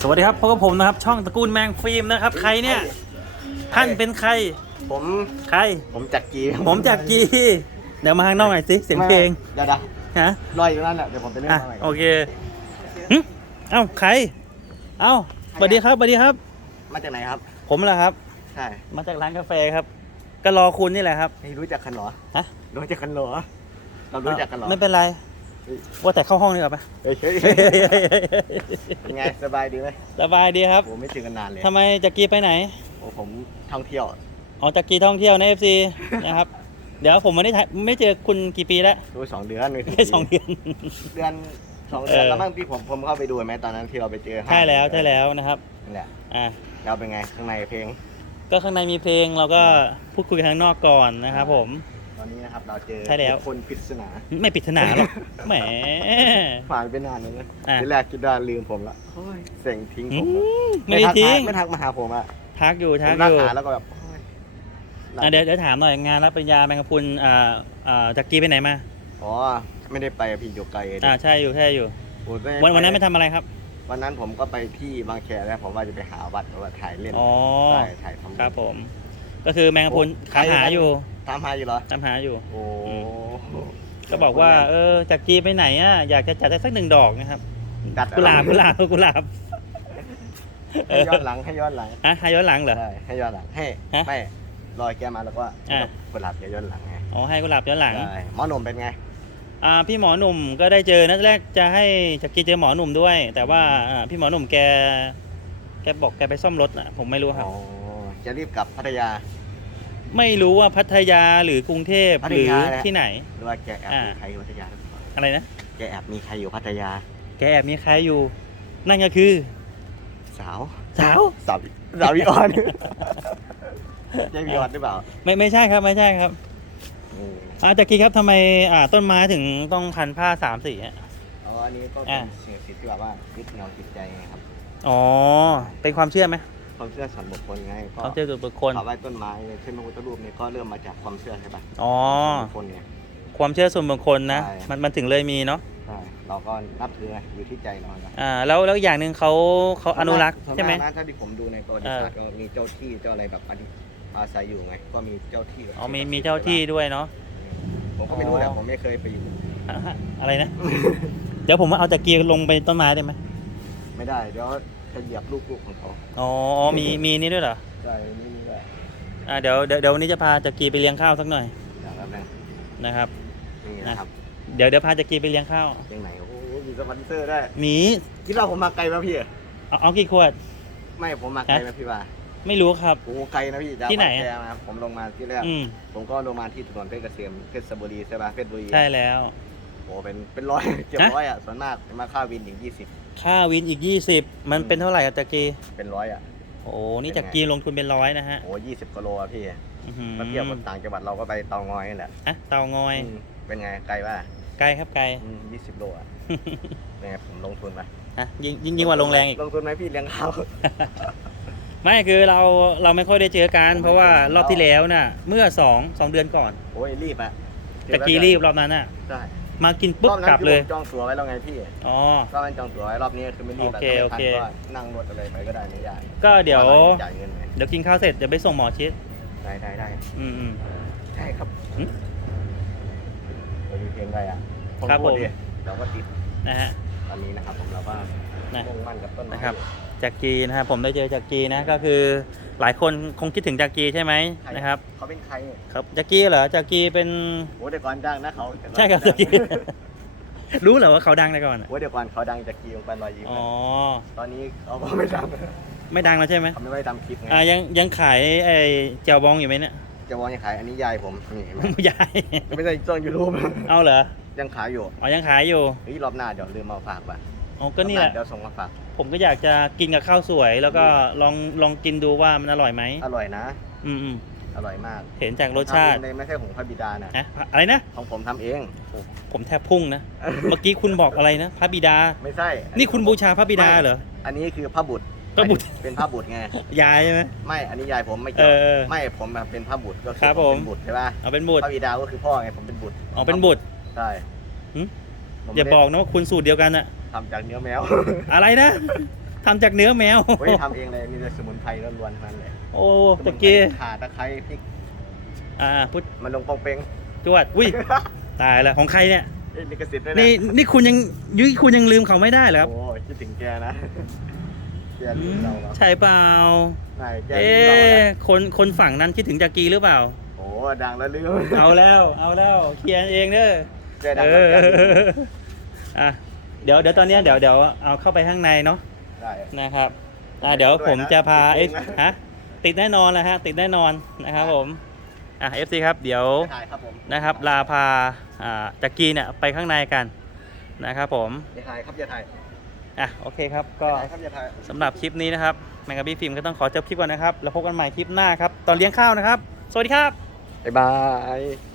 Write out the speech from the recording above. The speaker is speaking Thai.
สวัสดีครับพบกับผมนะครับ ช่องตระกูลแมงฟิล์มนะครับ ใครเนี่ย ท่านเป็นใคร ผมใคร ผมจักรีผมจากกี เดี๋ยวมาข้างนอกหน่อยสิเสียงเพลงเดี๋ยวเดี๋ยวฮะรออยู่นั่นแหละเดี๋ยวผมไปเล่นอะข้างในโอเคหึเอ้าใคร เอ้าสวัสดีครับสวัสดีครับ มาจากไหนครับ ผมแหละครับ ใช่มาจากร้านกาแฟครับ ก็รอคุณนี่แหละครับ นี่รู้จักกันเหรอฮะ รู้จักกันเหรอเรารู้จักกันเหรอไม่เป็นไร ว่าแต่เข้าห้องดีกว่าปะเฮ้ยเฮ้ยเป็นไงสบายดีไหมสบายดีครับผมไม่เจอกันนานเลยทำไมจากกีไปไหนโอ้ผมท่องเที่ยวออกจากกีท่องเที่ยวในเอฟซีนะครับ เดี๋ยวผมไม่ได้ถ่ายไม่เจอคุณกี่ปีแล้วดูสองเดือนไม่ถึแค่สองเดือนเดือนสองเดือนเออแล้วมั้งที่ผมผมเข้าไปดูไหมตอนนั้นที่เราไปเจอใช่แล้วใช่แล้วนะครับนั่นแหละอ่าเราเป็นไงข้างในเพลง ก็ข้างในมีเพลงเราก็พูดคุยกันข้างนอกก่อนนะครับผม ตอนนี้นะครับเราเจอใช่แล้ว คนปริศนาไม่ปริศนาหรอกแหม ผ่านไปนานเลยนะอะ ทีแรกคิดว่าลืมผมละโอ้ยเสียงทิ้งอืผมละมไม่ได้ทักทิ้งหาไม่ทักมาหาผมอะทักอยู่ผทักมอนั่งยู่หาแล้วก็แบบโอ้ยอะเดี๋ยวเดี๋ยวถามหน่อยงานรับปริญญาแมงกะพรุนอ่าอ่าจากกีไปไหนมาอ๋อไม่ได้ไปอะพี่อยู่ไกลเลยอ่าใช่อยู่ใช่อยู่โอ้ยวันวันนั้นไม่ทำอะไรครับ วันนั้นผมก็ไปที่บางแคแล้วผมว่าจะไปหาวัดหรือว่าถ่ายเล่นอ๋อถ่ายถ่ายทำครับผม ก็คือแมงกะพรุนใครตามหาอยู่ตามหาอยู่เหรอตามหาอยู่ โอ้ก็บอกว่า เออจากกีไปไหนอะอยากจะจัดได้สักหนึ่งดอกนะครับกัดกุหลาบกุหลาบกุหลาบให้ย้อนหลังให้ย้อนหลังอะให้ย้อนหลังเหรอได้ให้ย้อนหลังให้ฮะไม่ลอยแกมาแล้วก็อะกุหลาบแกย้อนหลังไงอ๋อให้กุหลาบย้อนหลังได้หมอหนุ่มเป็นไงอ่าพี่หมอหนุ่มก็ได้เจอนัดแรกจะให้จากกีเจอหมอหนุ่มด้วย แต่ว่าอ่าพี่หมอหนุ่มแก แกบอกแกไปซ่อมรถอะผมไม่รู้ครับอ๋อ จะรีบกลับพัทยา ไม่รู้ว่าพัทยาหรือกรุงเทพพัหทรือยาแหละ ที่ไหน หรือว่าแกแอบอ่ามีใครอยู่พัทยาหรือเปล่าอะไรนะ แกแอบมีใครอยู่พัทยา แกแอบมีใครอยู่ นั่นก็คือ สาว สาว สาวสาววิออนใช่วิออนหรือเปล่าไม่ไม่ใช่ครับไม่ใช่ครับอืมอ่าจากกีครับทำไมอ่าต้นไม้ถึงต้องพันผ้าสามสีอะอ๋ออันนี้ก็อ่าเป็นสิ่งศักดิ์สิทธิ์ที่แบบว่ายึดเหนี่ยวจิตใจไงครับ อ๋อ เป็นความเชื่อไหม ความเชื่อส่วนบุคคลไงก็ความเชื่อส่วนบุคคลเขาไหว้ต้นไม้เช่นพระพุทธรูปเนี่ยก็เริ่มมาจากความเชื่อใช่ปะอ๋อส่วนบุคคลไงความเชื่อส่วนบุคคลนะใช่มันมันถึงเลยมีเนาะใช่เราก็นับถือไงอยู่ที่ใจเราไงอ่าแล้วแล้วอย่างหนึ่งเขาเขาอนุรักษ์ส่วนากใช่ไหมนะถ้าที่ผมดูในประวัติศาสตร์ก็มีเจ้าที่เจ้าอะไรแบบอาศัยอาศัยอยู่ไงก็มีเจ้าที่แบบอ๋อมีมีเจ้าที่ด้วยเนาะผมก็ไม่รู้แหละอ๋อผมไม่เคยไปอยู่อะฮะอะไรนะ เดี๋ยวผมว่าเอาจากกีลงไปต้นไม้ได้ไหมไม่ได้เดี๋ยว จะเหยียบลูกๆของเขาอ๋ออ๋อมีมีนี่ด้วยเหรอใช่นี่นี่แหละอ่าเดี๋ยวเดี๋ยวเดี๋ยววันนี้จะพาจากกีไปเลี้ยงข้าวสักหน่อยอย่างนั้นนะนะครับ นี่นะครับเดี๋ยวเดี๋ยวพาจากกีไปเลี้ยงข้าวยังไหนโอ้โหมีสปอนเซอร์ได้วยหมีคิดว่าผมมาไกลไหมพี่เอาเอากี่ขวด ไม่ผมมาไกลไหมพี่ว่าไม่รู้ครับโอ้ไกลนะพี่จากที่ไหนบางแคมาผมลงมาที่แรกอืมผมก็ลงมาที่ถนนเพชรเกษมเพชรบุรีใช่ป่ะเพชรบุรีใช่แล้วโอ้เป็นเป็นร้อยเกือบฮะร้อยอะส่วนมากมาค่าวินถึงยี่สิบ ค่าวินอีก 20 มันเป็นเท่าไหร่ครับจากกีเป็นร้อยอะ โอ้นี่เป็นไงจากกีลงทุนเป็นร้อยนะฮะโอ้ยี่สิบกิโลอะพี่อื้อหือมาเทียบกับต่างจังหวัดเราก็ไปเตางอยนี่แหละอะเตางอยอืมเป็นไงไกลป่ะไกลครับไกลยี่สิบโลอะ เป็นไงผมลงทุนไหมฮะยิ่งยิ่งยิ่งกว่าลงแรงอีก ลงทุนไหมพี่เลี้ยงข้าว ไม่คือเราเราไม่ค่อยได้เจอกัน เพราะว่ารอบที่แล้วน่ะ เมื่อสองสองเดือนก่อนโอ้ยรีบอะจากกีรีบรอบนั้นน่ะ ใช่ มากินปุ๊บรอบนั้นกลับคือเลยผมจองตั๋วไว้แล้วไงพี่อ๋อ รอบนั้นจองตั๋วไว้รอบนี้คือไม่รีบะโอเคถ้าไม่ทันโอเค ก็นั่งรถอะไรไปก็ได้ไม่ยากก็เดี๋ยวจ่ายเงินไหมเดี๋ยวกินข้าวเสร็จเดี๋ยวไปส่งหมอชิดได้ได้ได้อืมอืม ใช่ครับหึเรามีเพลงอะไรอะครับพูดผมดิเราก็ติดนะฮะ ตอนนี้นะครับผมเราก็นะ มุ่งมั่นกับต้นไม้นะครับ อยู่ จากกีนะครับผมได้เจอจากกีนะก็คือหลายคนคงคิดถึงจากกีใช่ไหมนะครับเขาเป็นใครเนี่ยครับจากกีเหรอจากกีเป็นโอ้เดี๋ยวก่อนดังนะเขาใช่ครับจากกีรู้เหรอว่าเขาดังแต่ก่อนอะโอ้เดี๋ยวก่อนเขาดังจากกีองค์การรอยยิ้มอ๋อตอนนี้เขาก็ไม่ดังไม่ดังแล้วใช่ไหมเขาไม่ได้ทำคลิปไงอ่ายังยังขายไอ้เจียวบองอยู่ไหมเนี่ยจะวางยังขายอันนี้ยายผมนี่เห็นไหมไม่ใหญ่ไม่ใช่ช่องยูทูบเอาเหรอยังขายอยู่อ๋อยังขายอยู่เฮ้ยรอบหน้าเดี๋ยวลืมมาฝากป่ะ อ๋อก็นี่แหละรอบาเดี๋ยวส่งมาฝากผมก็อยากจะกินกับข้าวสวย แล้วก็ลองลองกินดูว่ามันอร่อยไหมอร่อยนะ อืมอืมอร่อยมากเห็นจากรสชาติทำเองเลยไม่ใช่ของพระบิดานะนะอะไรนะของผมทำเอง ผมแทบพุ่งนะเมื่อกี้คุณบอกอะไรนะ พระบิดาไม่ใช่อันี่คุณบูชาพระบิดาเหรออันนี้คือพระบุตรพระบุตรเป็นพระบุตรไงยายใช่ไหมไม่อันนี้ยายผมไม่เอเกี่ยวอเออไม่ผมแบบเป็นพระบุตรก็คืครับผผมเป็นบุตรใช่ป่ะเอาเป็นบุตรพระบิดาก็คือพ่อไงผมเป็นบุตรอ๋อเป็นบุตรใช่หึผมอย่าบอกนะว่าคุณสูตรเดียวกันอะ ทำจากเนื้อแมวอะไรนะทำจากเนื้อแมวเฮ้ยทำเองเลยมีแต่สมุนไพรล้วนๆทั้งนั้นเลยโอ้สมุตะนไพรกี้ข่าตะไคร้พริกอ่าพุทธมันลงปองเปงจวดอุ้ยตายแล้วของใครเนี่ย เอ้ยลิขสิทธิ์ด้วยนี่นะนี่คุณยังยุ้ยคุณยังลืมเขาไม่ได้เหรอครับโอ้ยคิดถึงแกนะแกอืลืมมเราแล้วใช่เปล่า ไหนแกเอ๊ลืมเราแล้วะคนคนฝั่งนั้นคิดถึงจากกีหรือเปล่า โอ้ดังแล้วลืมเอาแล้ว เอาแล้ว เคลียร์เองเด้อแกดังเอแล้วอแกลืมอะ เดี๋ยวเดี๋ยวตอนเนี้ยเดี๋ยวเดี๋ยวเอาเข้าไปข้างในเนาะได้ นะครับอะเดี๋ยวผมจะพาติเอดเองนะ ฮะติดแน่นอนแล้วฮะติดแน่นอนนะครับผมอะเอฟซีครับเดี๋ยว ถ่ายครับผมนะครับลาพาอ่าจากกีเนี่ยไปข้างในกันนะครับผมอย่าถ่ายครับอย่าถ่ายอะโอเคครับก็อย่าถ่ายครับอย่าถ่าย สำหรับคลิปนี้นะครับแมงกะบี้ฟิล์มก็ต้องขอจบคลิปก่อนนะครับ แล้วพบกันใหม่คลิปหน้าครับ ตอนเลี้ยงข้าวนะครับ สวัสดีครับ บ๊ายบาย